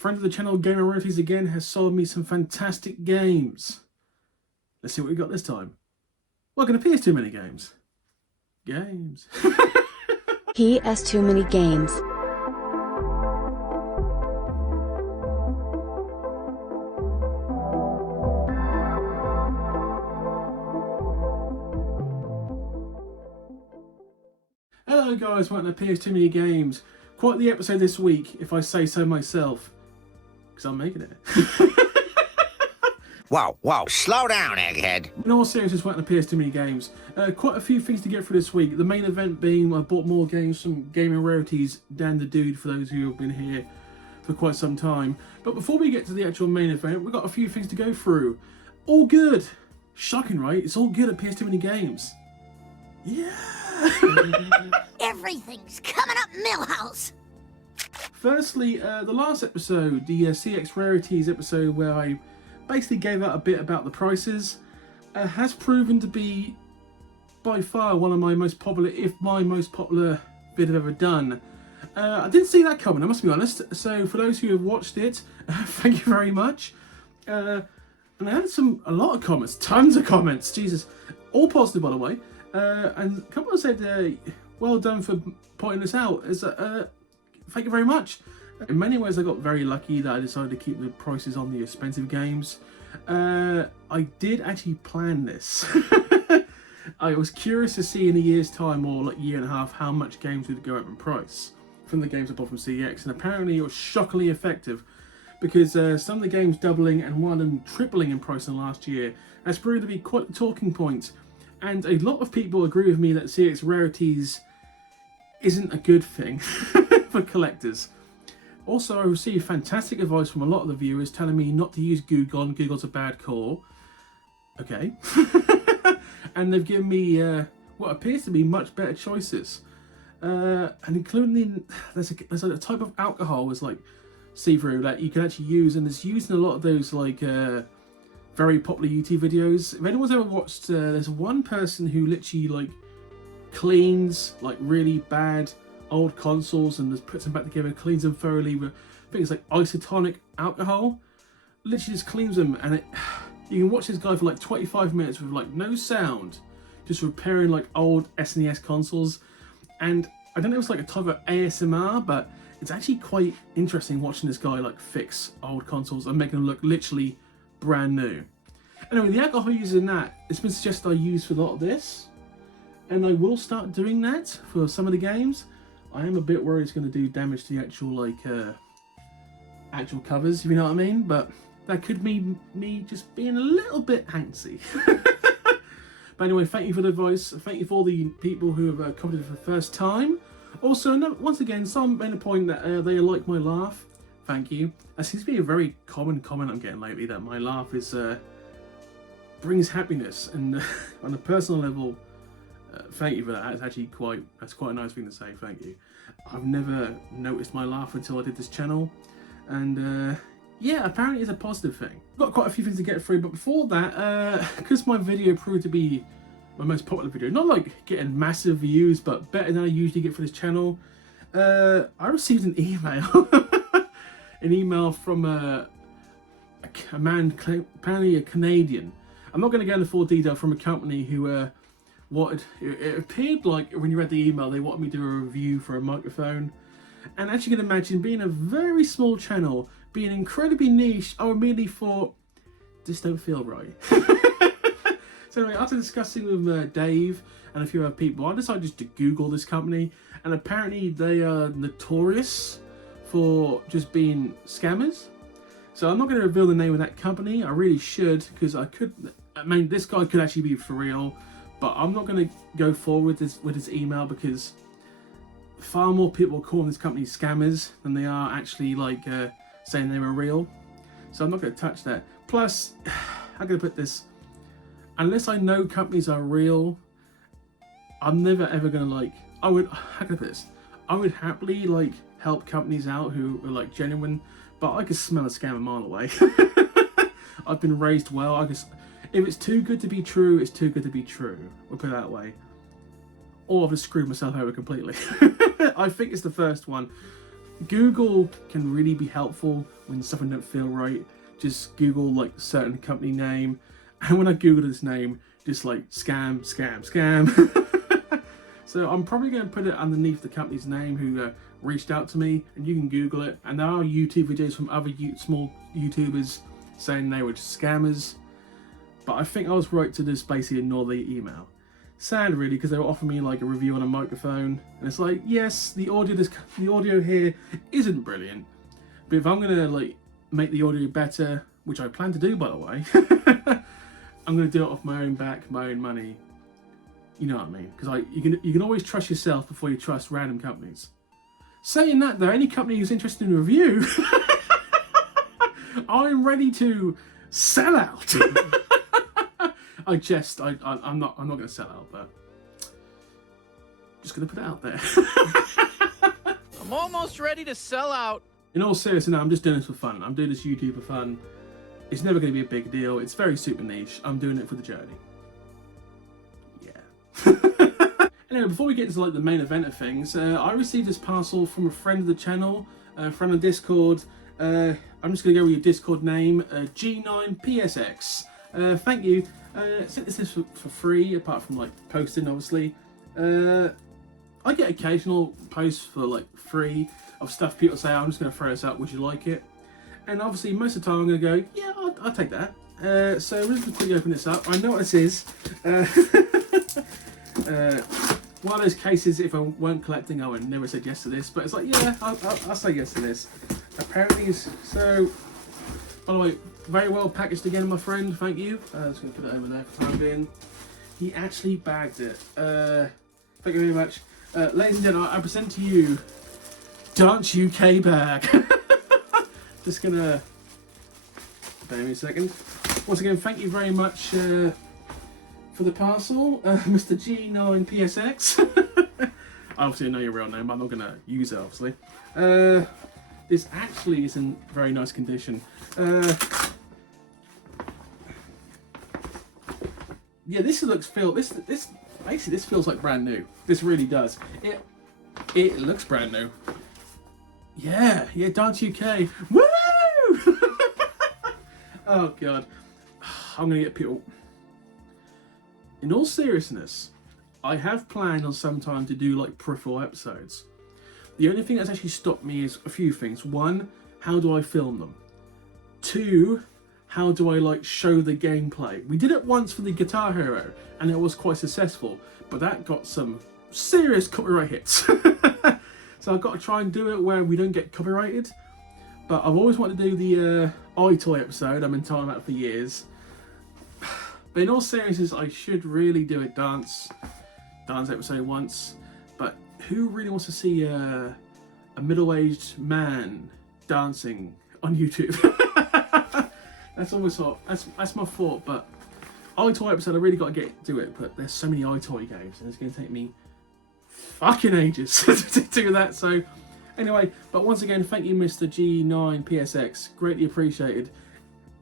friend of the channel, Gamer Rarities again, has sold me some fantastic games. Let's see what we got this time. Welcome to PS Too Many Games. Games. PS Too Many Games. Hello guys, welcome to PS Too Many Games. Quite the episode this week, if I say so myself, because I'm making it. Whoa, slow down, egghead. In all seriousness, welcome to PS Too Many Games. Quite a few things to get through this week. The main event being I bought more games from Gamer Rarities, Dan the Dude, for those who have been here for quite some time. But before we get to the actual main event, we've got a few things to go through. All good. Shocking, right? It's all good at PS Too Many Games. Yeah. Everything's coming up Millhouse. Firstly, the last episode, the CEX Rarities episode, where I basically gave out a bit about the prices, has proven to be by far one of my most popular, if my most popular vid I've ever done. I didn't see that coming, I must be honest. So for those who have watched it, thank you very much. And I had a lot of comments, tons of comments, Jesus, all positive by the way. And a couple said, well done for pointing this out. Thank you very much. In many ways I got very lucky that I decided to keep the prices on the expensive games. I did actually plan this. I was curious to see in a year's time, or like a year and a half, how much games would go up in price from the games I bought from CEX, and apparently it was shockingly effective, because some of the games doubling and one of them tripling in price in the last year has proved to be quite a talking point. And a lot of people agree with me that CEX Rarities isn't a good thing for collectors. Also, I received fantastic advice from a lot of the viewers telling me not to use Google. Google's a bad call. Okay. And they've given me what appears to be much better choices. And including, there's a type of alcohol, it's like see-through, that you can actually use, and it's used in a lot of those like very popular YouTube videos. If anyone's ever watched, there's one person who literally like cleans like really bad old consoles and just puts them back together, cleans them thoroughly with things like isotonic alcohol. Literally just cleans them, and you can watch this guy for like 25 minutes with like no sound, just repairing like old SNES consoles. And I don't know if it's like a type of ASMR, but it's actually quite interesting watching this guy like fix old consoles and make them look literally brand new. Anyway, the alcohol used in that, it's been suggested I use for a lot of this, and I will start doing that for some of the games. I am a bit worried it's going to do damage to the actual like actual covers, if you know what I mean, but that could mean me just being a little bit handsy. But anyway, thank you for the advice. Thank you for all the people who have commented for the first time. Also, once again, some made a point that they like my laugh. Thank you. That seems to be a very common comment I'm getting lately, that my laugh is brings happiness, and on a personal level, thank you for that. That's quite a nice thing to say. Thank you. I've never noticed my laugh until I did this channel, and yeah, apparently it's a positive thing. Got quite a few things to get through, but before that, because my video proved to be my most popular video, not like getting massive views, but better than I usually get for this channel, I received an email. An email from a man, apparently a Canadian. I'm not going to go into full detail, from a company who it appeared like when you read the email they wanted me to do a review for a microphone. And as you can imagine, being a very small channel, being incredibly niche, I immediately thought, this don't feel right. So anyway, after discussing with Dave and a few other people, I decided just to Google this company, and apparently they are notorious for just being scammers. So I'm not going to reveal the name of that company. I really should, because this guy could actually be for real, but I'm not going to go forward with this email, because far more people are calling this company scammers than they are actually like saying they were real. So I'm not going to touch that. Plus, I'm going to put this, unless I know companies are real, I'm never ever going to like, how can I put this? I would happily like help companies out who are like genuine, but I can smell a scam a mile away. I've been raised well. If it's too good to be true, it's too good to be true. We'll put it that way. Or I've just screwed myself over completely. I think it's the first one. Google can really be helpful when something don't feel right. Just Google like certain company name, and when I Googled this name, just like scam, scam, scam. So I'm probably going to put it underneath the company's name who reached out to me, and you can Google it. And there are YouTube videos from other small YouTubers saying they were just scammers. But I think I was right to just basically ignore the email. Sad really, because they were offering me like a review on a microphone, and it's like, yes, the audio here isn't brilliant, but if I'm gonna like make the audio better, which I plan to do by the way, I'm gonna do it off my own back, my own money. You know what I mean? Because you can always trust yourself before you trust random companies. Saying that though, any company who's interested in a review, I'm ready to sell out. I'm not going to sell out, but just going to put it out there. I'm almost ready to sell out. In all seriousness, I'm just doing this for fun. I'm doing this YouTube for fun. It's never going to be a big deal. It's very super niche. I'm doing it for the journey. Yeah. Anyway, before we get into like the main event of things, I received this parcel from a friend of the channel, a friend on Discord. I'm just going to go with your Discord name, G9PSX. Thank you. Sent this for free, apart from like posting, obviously. I get occasional posts for like free of stuff people say, I'm just going to throw this out, would you like it? And obviously most of the time I'm going to go, yeah, I'll take that. So we're just going to quickly open this up. I know what this is. One of those cases, if I weren't collecting, I would never said yes to this, but it's like, yeah, I'll say yes to this. Apparently it's, so, by the way, very well packaged again, my friend, thank you. I'm just going to put it over there for the time being. He actually bagged it. Thank you very much. Ladies and gentlemen, I present to you Dance UK bag. Just going to, bear me a second. Once again, thank you very much for the parcel, Mr. G9PSX. I obviously know your real name, but I'm not going to use it, obviously. This actually is in very nice condition. Yeah, this feels like brand new. This really does. It looks brand new. Yeah, Dance UK. Woo! Oh god, I'm gonna get people. In all seriousness, I have planned on some time to do like peripheral episodes. The only thing that's actually stopped me is a few things. One, how do I film them? Two, how do I like show the gameplay? We did it once for the Guitar Hero and it was quite successful, but that got some serious copyright hits. So I've got to try and do it where we don't get copyrighted. But I've always wanted to do the iToy episode. I've been talking about it for years. But in all seriousness, I should really do a dance episode once. But who really wants to see a middle-aged man dancing on YouTube? That's always hot. That's my thought. But iToy episode, I really got to do it. But there's so many iToy games, and it's going to take me fucking ages to do that. So anyway, but once again, thank you, Mr. G9PSX. Greatly appreciated.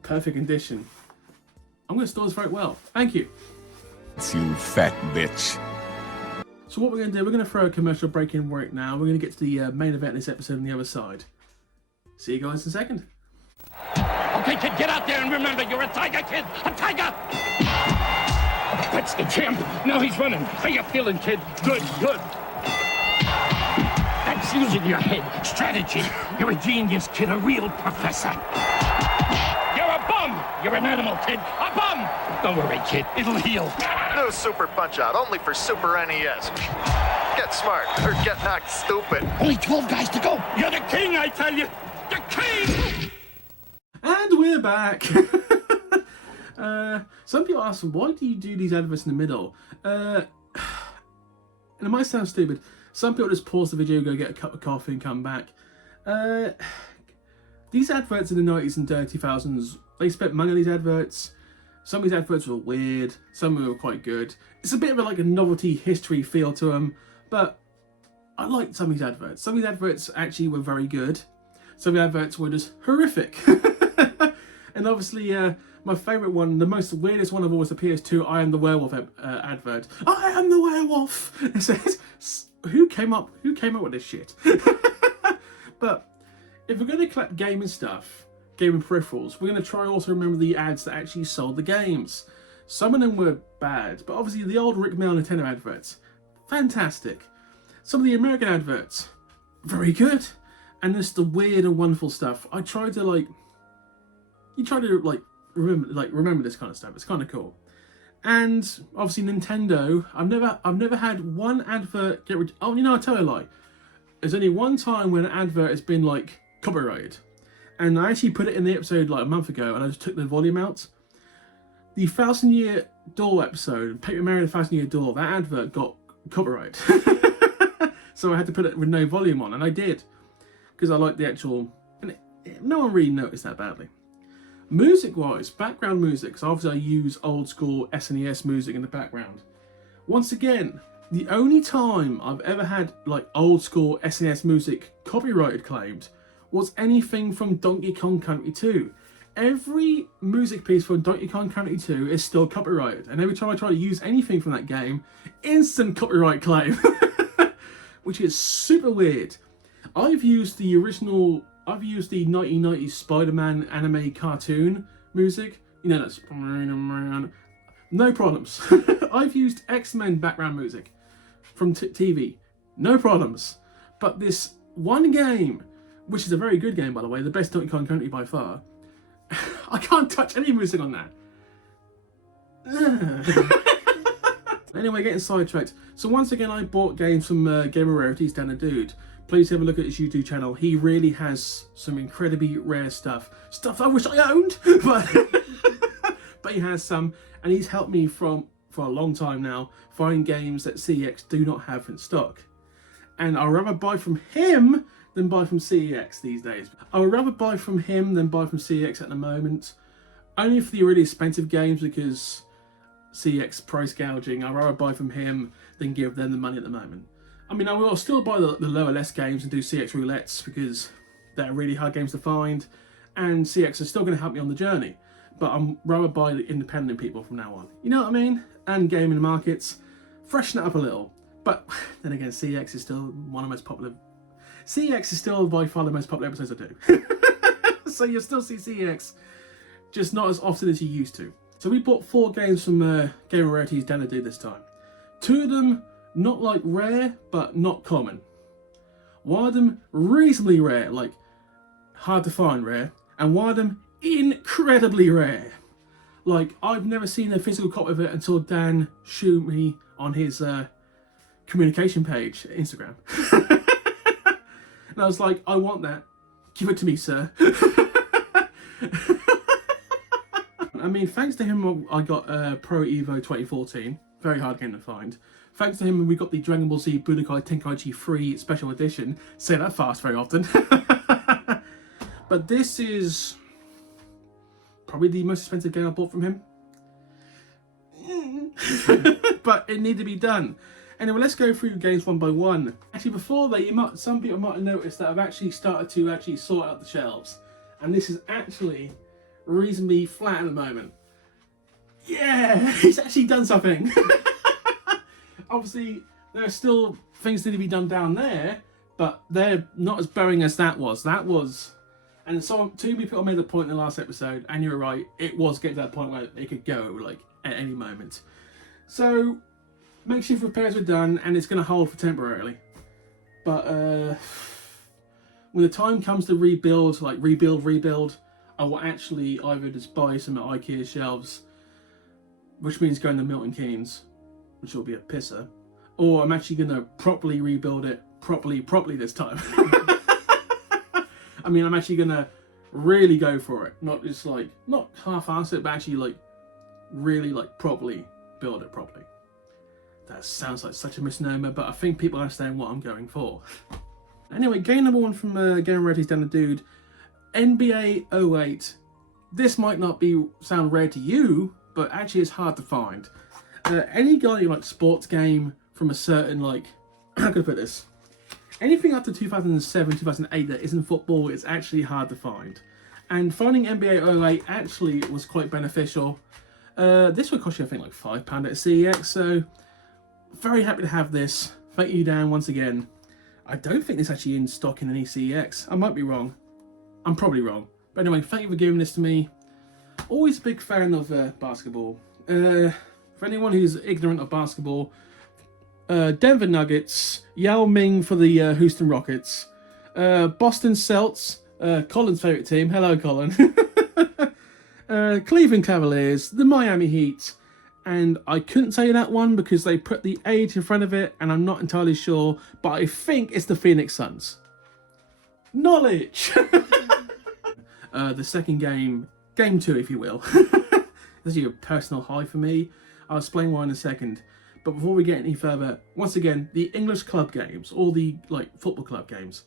Perfect condition. I'm going to store this very well. Thank you. You fat bitch. So what we're going to do, we're going to throw a commercial break in right now. We're going to get to the main event of this episode on the other side. See you guys in a second. Okay, kid, get out there and remember, you're a tiger, kid! A tiger! That's the champ. Now he's running. How you feeling, kid? Good. That's using your head. Strategy. You're a genius, kid. A real professor. You're a bum. You're an animal, kid. A bum. Don't worry, kid. It'll heal. New Super Punch-Out, only for Super NES. Get smart, or get knocked stupid. Only 12 guys to go. You're the king, I tell you. The king! And we're back. Some people ask, why do you do these adverts in the middle? And it might sound stupid. Some people just pause the video, go get a cup of coffee and come back. These adverts in the 90s and 2000s, they spent money on these adverts. Some of these adverts were weird, some of them were quite good. It's a bit of a novelty history feel to them, but I liked some of these adverts. Some of these adverts actually were very good. Some of the adverts were just horrific. And obviously, my favourite one, the most weirdest one of all, was the PS2 I Am the Werewolf advert. I am the werewolf! It says, who came up with this shit? But if we're going to collect gaming stuff, gaming peripherals, we're going to try also remember the ads that actually sold the games. Some of them were bad, but obviously the old Rick Mail Nintendo adverts, fantastic. Some of the American adverts, very good. And there's the weird and wonderful stuff. I try to remember this kind of stuff. It's kind of cool. And obviously Nintendo, I've never had one advert get rid. Oh, I tell you a lie. There's only one time when an advert has been like copyrighted, and I actually put it in the episode like a month ago, and I just took the volume out. The 1,000 Year Door episode, Paper Mario: The 1,000 Year Door, that advert got copyrighted, so I had to put it with no volume on, and I did because I like the actual. And no one really noticed that badly. Music-wise, background music, so obviously I use old school SNES music in the background. Once again, the only time I've ever had like old school SNES music copyrighted claimed was anything from Donkey Kong Country 2. Every music piece from Donkey Kong Country 2 is still copyrighted, and every time I try to use anything from that game, instant copyright claim, which is super weird. I've used the 1990s Spider-Man anime cartoon music. That's Spider-Man. No problems. I've used X-Men background music from TV. No problems. But this one game, which is a very good game by the way, the best Donkey Kong Country by far, I can't touch any music on that. Anyway, getting sidetracked. So once again, I bought games from Gamer Rarities, Dan the Dude. Please have a look at his YouTube channel. He really has some incredibly rare stuff. Stuff I wish I owned, but but he has some, and he's helped me for a long time now find games that CEX do not have in stock. And I'd rather buy from him than buy from CEX these days. I would rather buy from him than buy from CEX at the moment. Only for the really expensive games, because CEX price gouging. I'd rather buy from him than give them the money at the moment. I mean, I will still buy the lower less games and do CEX roulettes because they're really hard games to find, and CEX is still going to help me on the journey. But I'm rather buy the independent people from now on. You know what I mean? And gaming markets, freshen it up a little. But then again, CEX is still one of the most popular. CEX is still by far the most popular episodes I do. So you'll still see CEX, just not as often as you used to. So we bought 4 games from Gamer Rarities Dan the Dude this time. 2 of them not like rare, but not common. One of them reasonably rare, like hard to find rare, and one of them incredibly rare. Like, I've never seen a physical copy of it until Dan showed me on his communication page, Instagram. And I was like, I want that. Give it to me, sir. I mean, thanks to him, I got Pro Evo 2014. Very hard game to find. Thanks to him, we got the Dragon Ball Z Budokai Tenkaichi 3 Special Edition. Say that fast very often. But this is probably the most expensive game I bought from him. But it needed to be done. Anyway, let's go through games one by one. Actually, before that, some people might have noticed that I've actually started to sort out the shelves. And this is actually reasonably flat at the moment. Yeah, he's actually done something. Obviously, there are still things that need to be done down there, but they're not as boring as that was. And so 2 people made the point in the last episode, and you're right, it was getting to that point where it could go like at any moment. So makeshift repairs were done, and it's going to hold for temporarily. But when the time comes to rebuild, I will actually either just buy some at IKEA shelves, which means going to Milton Keynes, which will be a pisser, or I'm actually going to properly rebuild it properly this time. I mean, I'm actually going to really go for it, not just like, not half-ass it, but actually like really like properly build it properly. That sounds like such a misnomer, but I think people understand what I'm going for. Anyway, game number 1 from Gamer Rarities Dan the Dude, NBA 08. This might not sound rare to you, but actually it's hard to find. Any guy who likes sports game from a certain, like, how can I put this? Anything up to 2007, 2008 that isn't football is actually hard to find. And finding NBA 08 actually was quite beneficial. This would cost you, I think, like £5 at CEX, so very happy to have this. Thank you, Dan, once again. I don't think it's actually in stock in any CEX. I might be wrong. I'm probably wrong. But anyway, thank you for giving this to me. Always a big fan of basketball. For anyone who's ignorant of basketball, Denver Nuggets, Yao Ming for the Houston Rockets, Boston Celtics, Colin's favourite team. Hello, Colin. Cleveland Cavaliers, the Miami Heat, and I couldn't say that one because they put the age in front of it, and I'm not entirely sure, but I think it's the Phoenix Suns. Knowledge! The second game, game 2 if you will. This is a personal high for me. I'll explain why in a second. But before we get any further, once again, the English club games, or the football club games,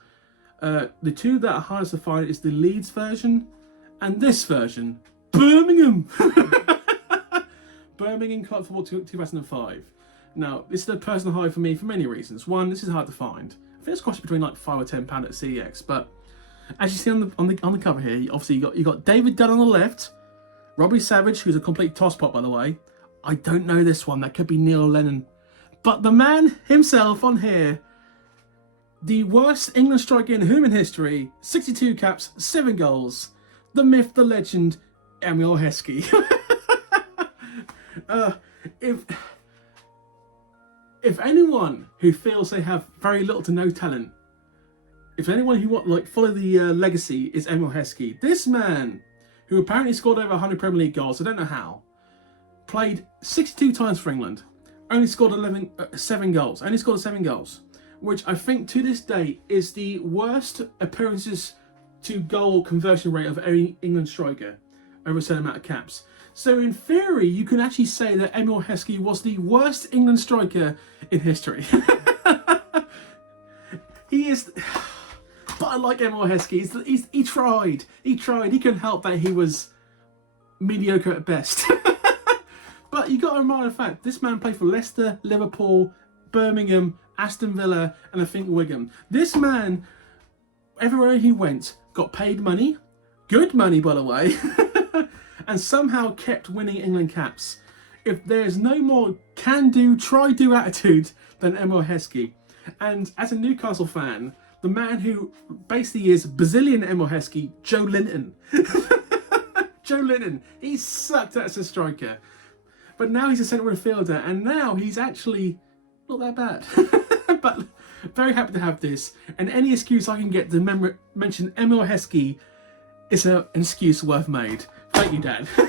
the two that are hardest to find is the Leeds version and this version, Birmingham. Birmingham Club Football 2005. Now, this is a personal high for me for many reasons. One, this is hard to find. I think it's cost between like £5 or £10 at CEX. But as you see on the cover here, obviously you got David Dunn on the left, Robbie Savage, who's a complete tosspot by the way. I don't know this one. That could be Neil Lennon. But the man himself on here, the worst England striker in human history, 62 caps, 7 goals, the myth, the legend, Emil Heskey. If anyone who feels they have very little to no talent, if anyone who want follow the legacy is Emil Heskey, this man, who apparently scored over 100 Premier League goals, I don't know how, played 62 times for England, only scored 7 goals, which I think to this day is the worst appearances to goal conversion rate of any England striker over a certain amount of caps. So in theory, you can actually say that Emil Heskey was the worst England striker in history. He is... But I like Emil Heskey. He tried. He couldn't help that he was mediocre at best. But you got to remind the fact, this man played for Leicester, Liverpool, Birmingham, Aston Villa, and I think Wigan. This man, everywhere he went, got paid money, good money by the way, and somehow kept winning England caps. If there's no more can-do, try-do attitude than Emil Heskey. And as a Newcastle fan, the man who basically is Brazilian Emil Heskey, Joe Linton. Joe Linton, he sucked as a striker. But now he's a centre midfielder, and now he's actually not that bad. But very happy to have this, and any excuse I can get to mention Emil Heskey is an excuse worth made. Thank you, Dad. The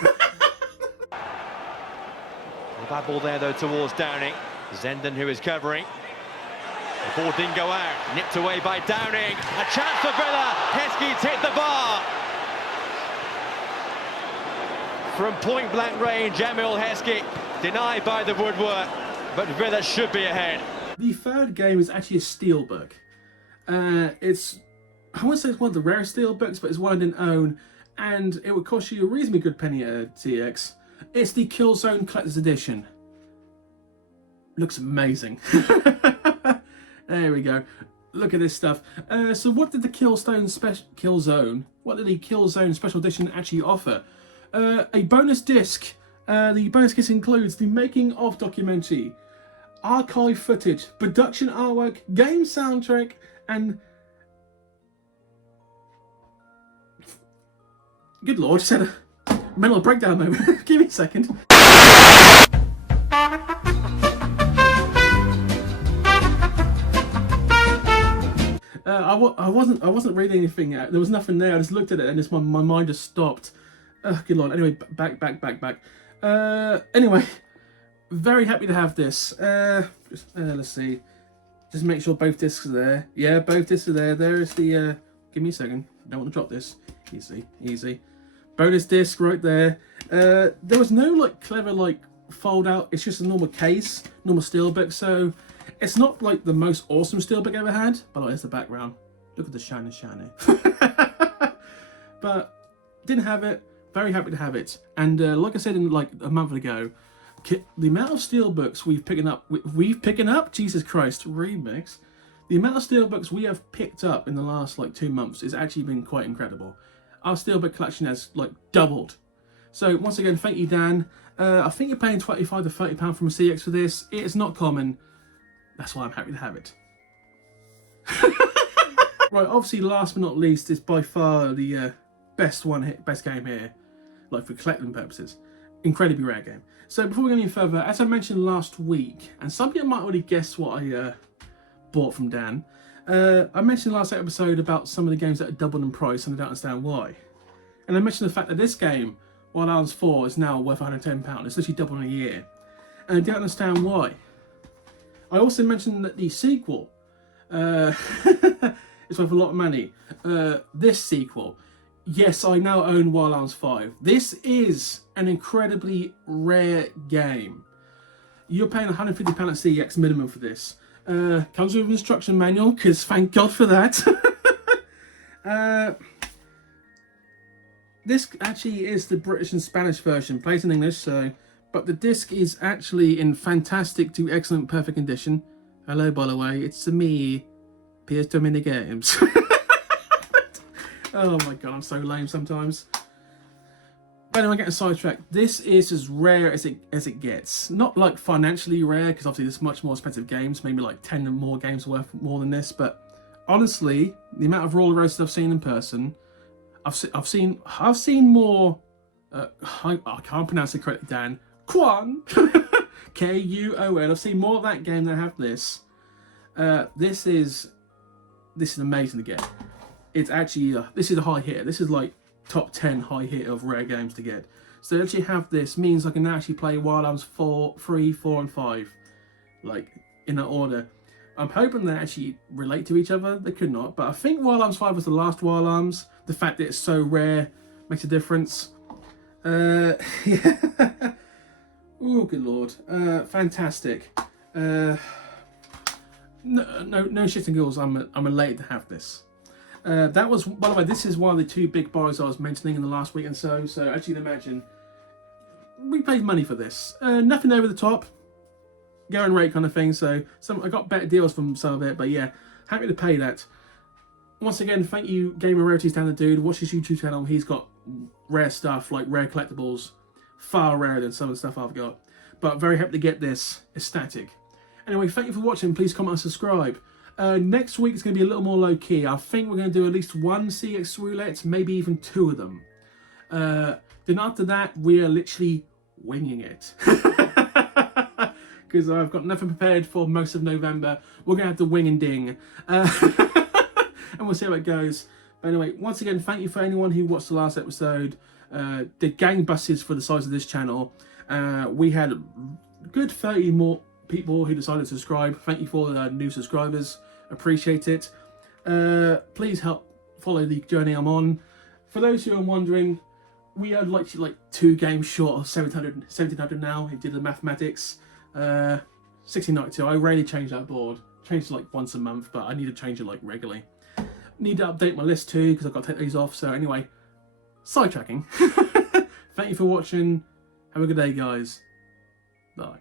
bad ball there, though, towards Downing. Zenden, who is covering. The ball didn't go out. Nipped away by Downing. A chance for Villa. Heskey's hit the bar. From point-blank range, Emil Heskey denied by the woodwork, but Villa should be ahead. The third game is actually a steelbook. It's, I wouldn't say it's one of the rarest steelbooks, but it's one I didn't own, and it would cost you a reasonably good penny at CEX. It's the Killzone Collector's Edition. Looks amazing. There we go. Look at this stuff. So what did the Killzone Special Edition actually offer? A bonus disc. The bonus disc includes the making of documentary, archive footage, production artwork, game soundtrack, and good lord, just had a mental breakdown moment. Give me a second. I wasn't reading anything. There was nothing there. I just looked at it and just my mind just stopped. Oh, good lord. Anyway, back. Anyway, very happy to have this. Let's see. Just make sure both discs are there. Yeah, both discs are there. There is the. Give me a second. Don't want to drop this. Easy. Bonus disc right there. There was no clever fold out. It's just a normal case, normal steelbook. So it's not like the most awesome steelbook I ever had. But there's the background. Look at the shiny. But didn't have it. Very happy to have it. And like I said in a month ago, the amount of steelbooks we've picking up, Jesus Christ, remix. The amount of steelbooks we have picked up in the last 2 months has actually been quite incredible. Our steelbook collection has doubled. So once again, thank you, Dan. I think you're paying £25 to £30 from a CEX for this. It is not common. That's why I'm happy to have it. Right, obviously, last but not least, is by far the best game here, like for collecting purposes. Incredibly rare game. So before we go any further, as I mentioned last week, and some people might already guess what I bought from Dan. I mentioned last episode about some of the games that are doubled in price, and I don't understand why. And I mentioned the fact that this game, Wild Arms 4, is now worth £110. It's literally doubled in a year, and I don't understand why. I also mentioned that the sequel is worth a lot of money. This sequel, yes, I now own Wild Arms 5. This is an incredibly rare game. You're paying £150 at CEX minimum for this. Comes with an instruction manual, because thank God for that. This actually is the British and Spanish version, plays in English, so... But the disc is actually in fantastic to excellent perfect condition. Hello, by the way, it's me, PS2 Mini Games. Oh my god, I'm so lame sometimes. But anyway, getting sidetracked. This is as rare as it gets. Not like financially rare, because obviously there's much more expensive games. Maybe like 10 and more games worth more than this. But honestly, the amount of roller roasters I've seen in person, I've seen more. I can't pronounce it correctly, Dan. Kuon, Kuon. I've seen more of that game than I have this. This is amazing to get. It's actually this is a high hitter. This is like top 10 high hit of rare games to get. So to actually have this means I can actually play Wild Arms 3, 4, and 5, like in that order. I'm hoping they actually relate to each other. They could not, but I think Wild Arms 5 was the last Wild Arms. The fact that it's so rare makes a difference. Yeah. Oh, good lord. Fantastic. No shit and giggles. I'm elated to have this. That was, by the way, this is one of the two big buys I was mentioning in the last week and so. So as you can imagine, we paid money for this. Nothing over the top, going rate kind of thing. So I got better deals from some of it, but yeah, happy to pay that. Once again, thank you, Gamer Rarities down the dude. Watch his YouTube channel. He's got rare stuff, like rare collectibles, far rarer than some of the stuff I've got. But very happy to get this ecstatic. Anyway, thank you for watching. Please comment and subscribe. Next week is going to be a little more low-key. I think we're going to do at least one CEX roulette, maybe even 2 of them. Then after that, we are literally winging it. Because I've got nothing prepared for most of November. We're going to have to wing and ding. And we'll see how it goes. But anyway, once again, thank you for anyone who watched the last episode. The gangbusters for the size of this channel. We had a good 30 more people who decided to subscribe. Thank you for the new subscribers. Appreciate it. Please help follow the journey I'm on. For those who are wondering, we are like 2 games short of 1700 now. It did the mathematics. 1692. I rarely change that board. Change it like once a month, but I need to change it like regularly. Need to update my list too because I've got to take these off. So anyway, sidetracking. Thank you for watching. Have a good day, guys. Bye.